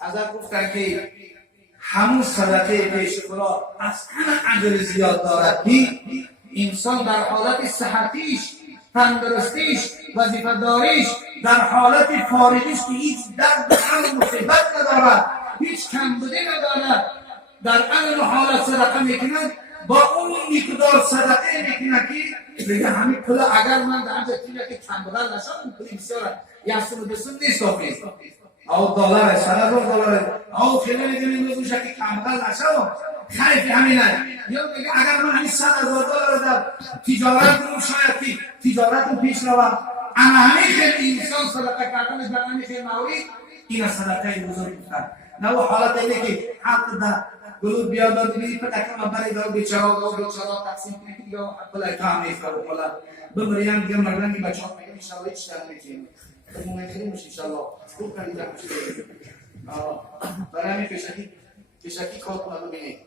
حضرت گفتن که همون صدقه پیش خدا از همه اجر زیاد دارد که انسان در حالت صحتیش، تندرستیش، وظیفه‌داریش، در حالت فارغیش که هیچ درد و مصیبت ندارد، هیچ کمبودی ندارد، در این حالت صدقه میکنند، با اون مقدار صدقه میکنند که دیگه همین پول اگر من در همچه تیمه که کمبودن نشم اون پولی بسیاره یستون و بسون نیست آفیز او دلار $100 او خیلی میگه میگوشه که کمبودن نشم خیلی همینه یا میگه اگر من همین $100,000 در تجارت رو شاید که تجارت رو پیش روم اما همین خیلی انسان صدقه کردنش در همین خیلی موری این صدقه بزرگ بودن نه و حالت اینه که حق در گلود بیاد داد بینی پتکم برای دار بیچارا تقسیم کنید یا بلای کام نیست رو بلا بمریم دیگه مردن که بچه ها میگن انشاءالله هیچ تر نکنیم خیلی خیلی میشه انشاءالله خوب کنید در میشه برای همین پیشکی کار کنم ببینید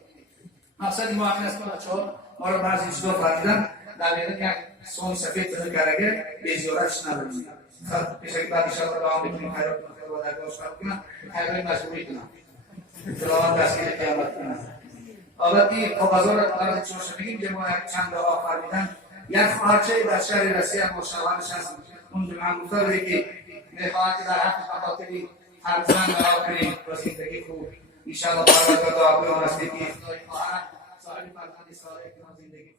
مقصد ما همین است که بچه ها ما رو بعضی چیزا فهمیدن در بیده که سون سفید تنه کرده به زیارتش نبودید پیشکی بعد انشاءالله دوام بکنیم خیرات کنم و در گوش کنم خیلی مجبوری کنم تلاوت دستگیر قیامت کنم البته کاغذها را قرار چون بگیم که ما چند دعا فرمیدن یک خواهرچه در شهر رسیه با شهوانش هست اون جمعه گفتاره که میخواهد که در حق بخاطری هر زن دعا کنیم و زندگی خوب انشاءالله پروردگار دعا کنیم و نزدیکی خدای خواهد صاحب فرزند صالح کنم زندگی